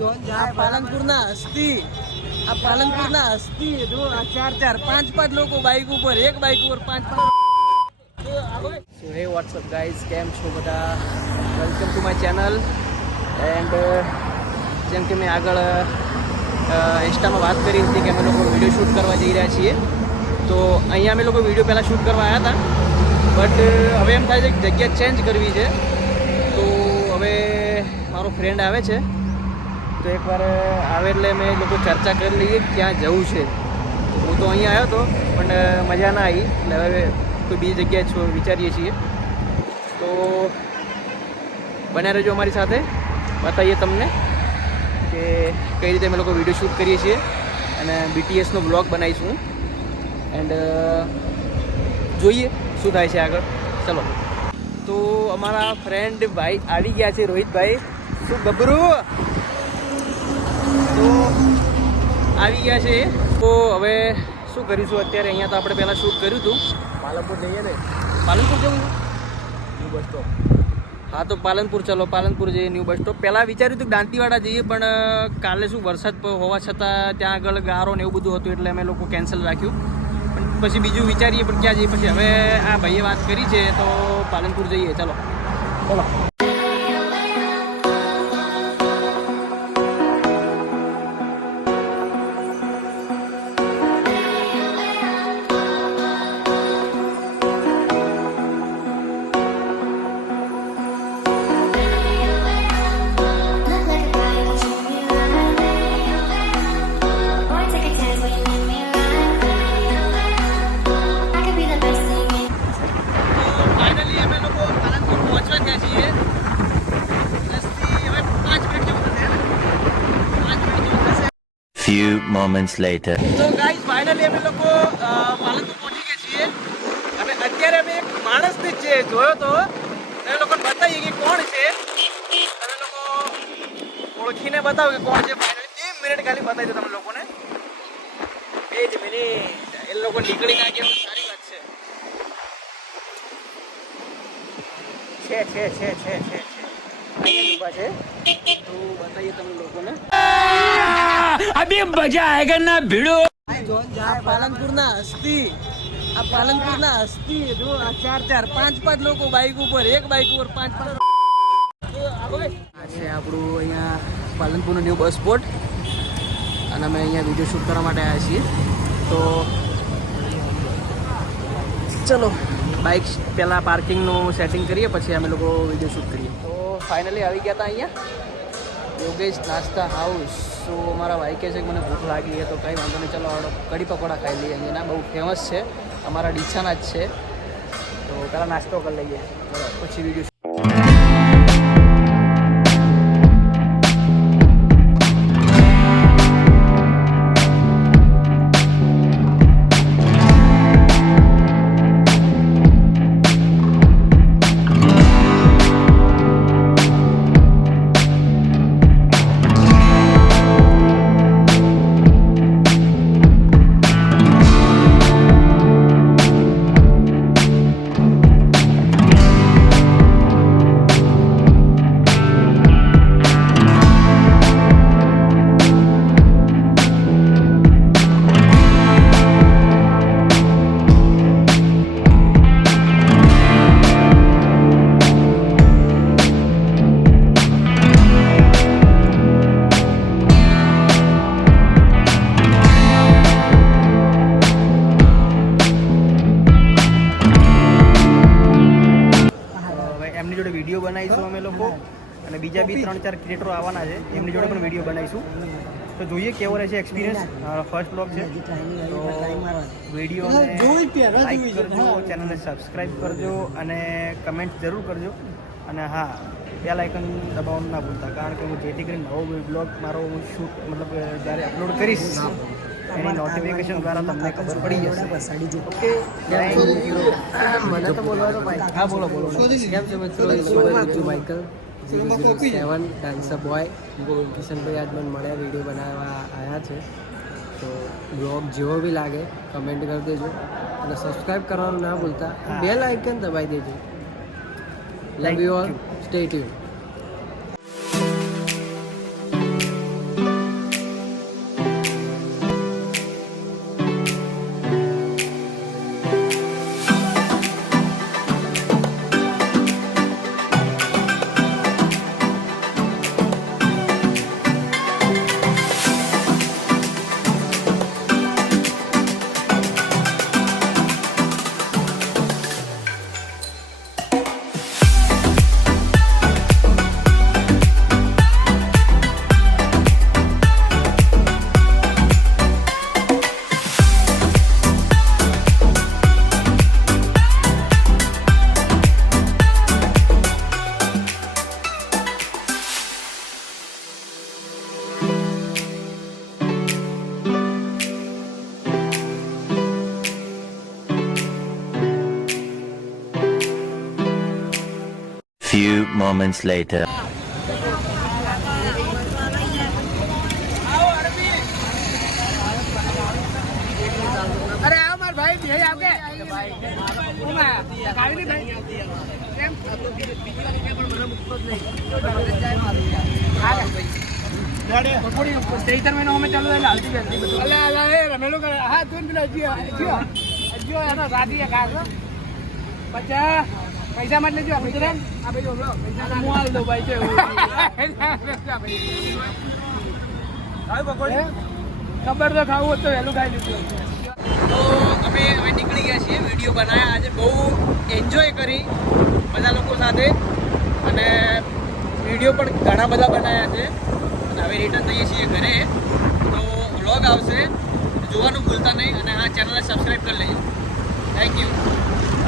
પાલનપુરના હસ્તી જો આ 4-5 લોકો બાઇક ઉપર, એક બાઇક ઉપર 5. સો હે વોટ્સઅપ ગાઈઝ, કેમ છો બધા? Welcome to my channel. And જેમ કે મેં આગળ ઇન્સ્ટામાં વાત કરી હતી કે અમે લોકો વિડીયો શૂટ કરવા જઈ રહ્યા છીએ, તો અહીંયા અમે લોકો વિડીયો પહેલાં શૂટ કરવા આવ્યા હતા, બટ હવે એમ થાય છે કે જગ્યા ચેન્જ કરવી છે. તો હવે મારો ફ્રેન્ડ આવે છે, તો એકવાર આવે એટલે અમે લોકો ચર્ચા કરી લઈએ ક્યાં જવું છે. હું તો અહીંયા આવ્યો હતો પણ મજા ના આવી, એટલે હવે કોઈ બીજી જગ્યાએ વિચારીએ છીએ. તો બન્યા રહેજો અમારી સાથે, બતાવીએ તમને કે કઈ રીતે અમે લોકો વિડીયો શૂટ કરીએ છીએ અને BTSનો બ્લોગ બનાવીશું. એન્ડ જોઈએ શું થાય છે આગળ. ચલો, તો અમારા ફ્રેન્ડ ભાઈ આવી ગયા છે, રોહિતભાઈ. શું ગભરું તો આવી ગયા છે. તો હવે શું કરીશું અત્યારે? અહીંયા તો આપણે પહેલાં શૂટ કર્યું હતું. પાલનપુર જઈએ ને? પાલનપુર જવું છે? New bus stop. હા, તો પાલનપુર ચલો, પાલનપુર જઈએ ન્યૂ બસ સ્ટોપ. પહેલાં વિચાર્યું હતું કે દાંતીવાડા જઈએ, પણ કાલે શું વરસાદ હોવા છતાં ત્યાં આગળ ગારો ને એવું બધું હતું, એટલે અમે લોકો કેન્સલ રાખ્યું. પણ પછી બીજું વિચારીએ પણ ક્યાં જઈએ. પછી હવે આ ભાઈએ વાત કરી છે તો પાલનપુર જઈએ. ચલો. Few moments later. તો ગાઈઝ, ફાઇનલી અમે લોકો પાલનપુર પહોંચી ગયા છીએ. હવે અત્યારે અમે એક માણસને જે જોયો તો એ લોકોને બતાવીએ કે કોણ છે. તમે લોકો ઓળખીને બતાવો કે કોણ છે. ફાઇનલી 2 મિનિટ ખાલી બતાવી દો તમે લોકોને. 2 જ મિનિટ. એ લોકો નીકળી ના ગયા, સારી વાત છે. અહીંયા ઊભા છે, તો બતાવીએ તમે લોકોને. अभी मजा आएगा ना भिड़ो. પાલનપુરના હસ્તી જો આ 4-5 લોકો બાઇક ઉપર, એક બાઇક ઉપર 5. આ છે આપણું અહીંયા પાલનપુરનું ન્યૂ બસ સ્પોટ, અને અમે અહીંયા વિડીયો શૂટ કરવા માટે આવ્યા છીએ. તો ચલો, બાઇક પહેલાં પાર્કિંગનું સેટિંગ કરીએ, પછી અમે લોકો વિડીયો શૂટ કરીએ. તો ફાઇનલી આવી ગયા હતા અહીંયા યોગેશ નાસ્તા હાઉસ. તો અમારા ભાઈ કહે છે કે મને ભૂખ લાગી છે, તો કંઈ વાંધો નહીં, ચલો કઢી પકોડા ખાઈ લઈએ. અહીંયાના બહુ ફેમસ છે, અમારા ડીસાના જ છે. તો પહેલાં નાસ્તો કરી લઈએ, બરાબર, પછી વિડીયો. એમની જોડે વિડીયો બનાવીશું અમે લોકો, અને બીજા બી 3-4 ક્રિએટરો આવવાના છે, એમની જોડે પણ વિડીયો બનાવીશું. તો જોઈએ કેવો રહેશે એક્સપિરિયન્સ. ફર્સ્ટ બ્લોગ છે, તો વિડીયોને લાઈક કરજો, ચેનલને સબસ્ક્રાઈબ કરજો અને કમેન્ટ જરૂર કરજો. અને હા, બેલ આઇકન દબાવવાનું ના ભૂલતા, કારણ કે હું જેથી કરીને નવો બ્લોગ મારો શૂટ મતલબ જ્યારે અપલોડ કરીશ એની નોટિફિકેશન દ્વારા તમને ખબર પડી જશે. ઓકે, મને તો બોલવા તો ભાઈ. હા, બોલો. કેમ છે મિત્રો? Michael 007 dancer boy. કિશનભાઈ આજ મને મળ્યા, વિડીયો બનાવવા આવ્યા છે. તો બ્લોગ જેવો બી લાગે કમેન્ટ કરી દેજો, અને સબસ્ક્રાઈબ કરવાનું ના ભૂલતા, બેલ આઇકન દબાવી દેજો. Love you all, stay tune. moments later. અરે આવ માર ભાઈ બે આવકે ઉમા કાઈ નહીં ભાઈ કેમ બીજી વાર કે પણ મને મુકતો જ નહીં પકોડી સ્ટેશન માં અમે ચાલુ એટલે હાલતી બેસતી બધું અલે અલે એ રમેલો કરે હા તું પેલો અજ્યો એનો રાધી ખાસ પછી પૈસા મત લેજો આપણે આ ભાઈ જો પૈસા હું આલ દો ભાઈ છે ખાવ પકોડી ખબર તો ખાવું તો વહેલું ખાઈ લીધું તો અમે હવે નીકળી ગયા છીએ વિડીયો બનાવ્યા આજે બહુ એન્જોય કરી બધા લોકો સાથે અને વિડીયો પણ ઘણા બધા બનાવ્યા છે અને હવે રિટર્ન થઈએ છીએ ઘરે તો વ્લોગ આવશે જોવાનું ભૂલતા નહીં અને આ ચેનલને સબસ્ક્રાઈબ કરી લેજો થેન્ક યુ